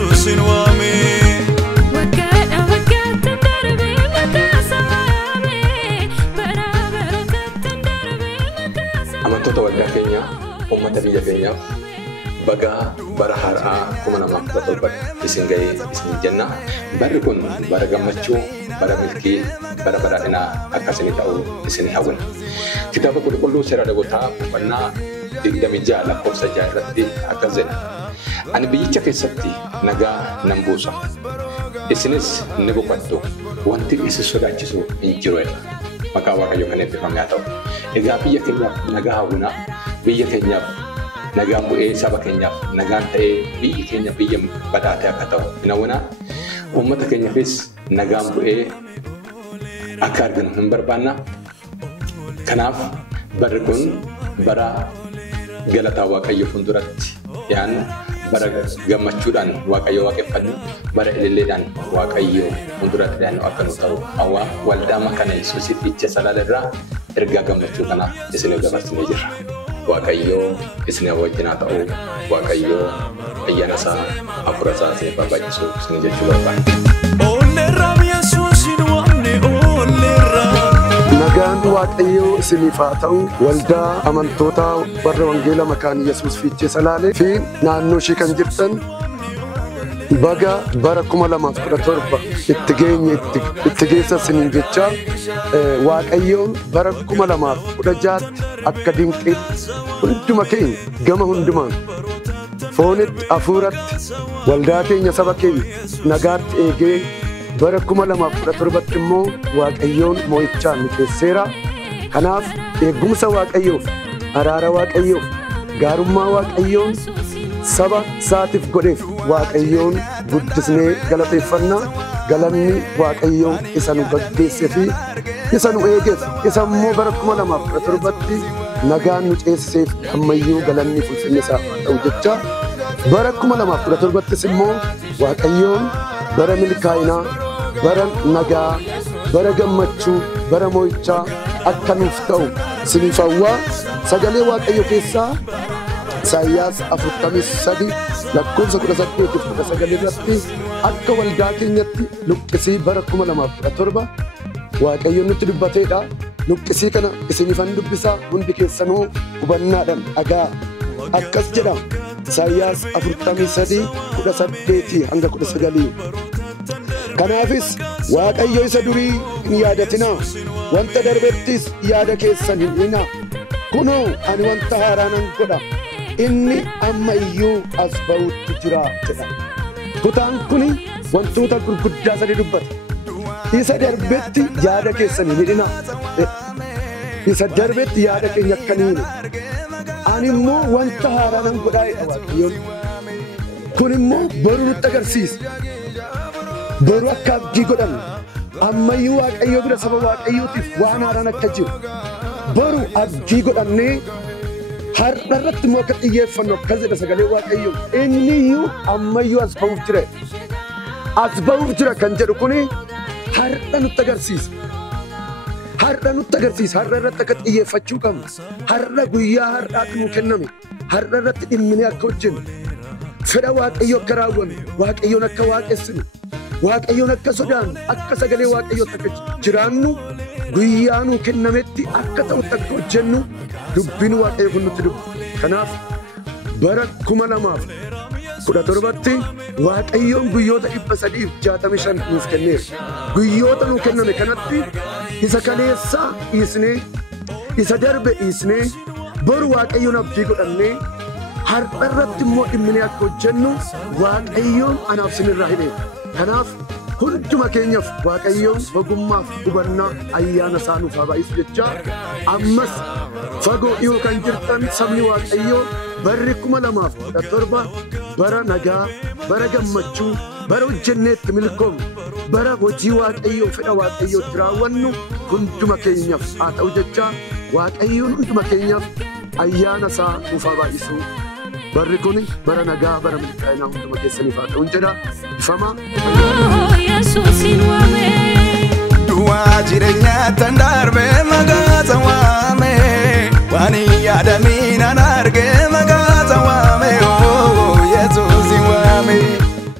يسوس وامي amantoota waldaa keenya uummata biyya keenya baga bara haaraa kuma nama torba isin ga'ee isin jenna barri kun bara gammachuu bara milkii bara badhaadhinaa akkasini ta'uu isin hawwina kitaaba qulqulluu seera Lewwotaa boqonnaa 26 lakkoofsa 6 irratti akkas jedha ani biyyicha keessatti nagaa nan buusa isinis ni boqottu wanti isin sodaachisu hin jiru maqaa Waaqayyoo kan eebbifame haa ta'u egaa biyya keenyaaf nagaa hawwina biyya keenyaaf nagaan bu'ee saba keenyaaf nagaan ta'ee biyyi keenya biyya badhaatee akka ta'u hin hawwina uummata keenyaafis nagaan bu'ee akka arginu hin barbaanna kanaaf barri kun bara galataa Waaqayyoo fuulduratti yaan bara gammachuudhaan Waaqayyoo waaqeffannu bara ililleedhaan Waaqayyoo fuulduratti dhiyaannu akka nu ta'u hawwa waldaa makana Yesuusiif icha salaalerraa ergaa gammachuu kana isiniif dabarsinee jirra. Waaqayyoo isin wajjin haa ta'u Waaqayyoo ayyaana isaa hafuura isaa isiniif barbaachisu isin jechuu barbaada. Nagaan Waaqayyoo isiniif haa ta'u waldaa amantoota warra wangeela makaan Yesuus fiichee salaalee fi naannoo ishee kan jirtan baga bara 2017 itti geessa isiniin jecha Waaqayyoon bara 2016 akka dinqiitti hunduma keenya gama hundumaan foonitti hafuuratti waldaa keenya saba keenya nagaatti eegee bara 2017 immoo Waaqayyoon moo'ichaan mijeesseera. Kanaaf eegumsa Waaqayyoof araara Waaqayyoof gaarummaa Waaqayyoon saba isaatiif godheef Waaqayyoon guddisnee galateeffannaa galanni Waaqayyoon isa nu gaggeessee fi isa nu eegeef isa immoo bara 2017tti nagaan nu ceesiseef ammayyuu galanni ulfinni isaa ta'u jecha bara 2017ttis immoo Waaqayyoon bara milkaa'inaa bara nagaa bara gammachuu bara moo'ichaa akka nuuf ta'u isiniif hawwaa sagalee Waaqayyoo keessaa Isaayyaas 43 lakkoofsa 18-19 irratti akka waldaa keenyatti luqqisii bara 2017 Waaqayyoon nutti dubbateedha. Luqqisii kana isiniifan dubbisaa hundi keessanuu hubannaadhaan dhagaa akkas jedha Isaayyaas 43:18-19. Kanaafis Waaqayyo isa durii hin yaadatinaa wanta darbettis yaada keessan hin hiinaa kunoo ani wanta haaraa nan godha inni amma iyyuu as ba'uutti jira jedha. Kutaan kuni wantoota gurguddaa sadii dubbata. Isa darbetti yaada keessan hin hiinaa isa darbetti yaada keenya akka hin hiine ani immoo wanta haaraa nan godhaa jedha Waaqayyoon. Kun immoo boruu nutti agarsiisa. Boru akka abdii godhan ammayyuu Waaqayyoo bira saba Waaqayyootiif waan haaraan akka jiru boru abdii godhannee har'a irratti immoo akka xiyyeeffannu akkas jedha sagalee Waaqayyoo inniyyuu ammayyuu as ba'uuf jira kan jedhu kuni har'a nutti agarsiisa. Har'a irratti akka xiyyeeffachuu qabna. Har'a guyyaa har'aatti nuu kenname har'a irratti dhimminee akka hojjennu fedha Waaqayyoo akka raawwannu Waaqayyoon akka waaqessinu Waaqayyoon akka sodaannu akka sagalee Waaqayyootti akka jiraannu guyyaa nuu kennametti akka ta'utti akka hojjennu dubbiin Waaqayyoo kun nutti dubba. Kanaaf bara 2017tti Waaqayyoon guyyoota 365 nuuf kenneera. Guyyoota nuu kenname kanatti isa kaleessaa dhiisnee isa darbe dhiisnee boru Waaqayyoon abdii godhannee har'a irratti immoo dhimminee akka hojjennu Waaqayyoon anaaf sinirraa hidhee. Kanaaf hunduma keenyaaf Waaqayyoon ogummaaf hubannaa ayyaana isaa nuuf haa baay'isu jecha ammas fagoo dhiyoo kan jirtan sabni Waaqayyoo barri 2017 bara nagaa bara gammachuu bara hojjenneetti milkoomnu bara hojii Waaqayyoo fedha Waaqayyootti raawwannu hunduma keenyaaf haa ta'u jecha Waaqayyoon hunduma keenyaaf ayyaana isaa nuuf haa baay'isu. Barri kuni bara nagaa bara milkaa'inaa hunduma keessaniif haa ta'u jedha ifamaa. Du'aa jireenyaa tan darbee magaasa waame waan yaadame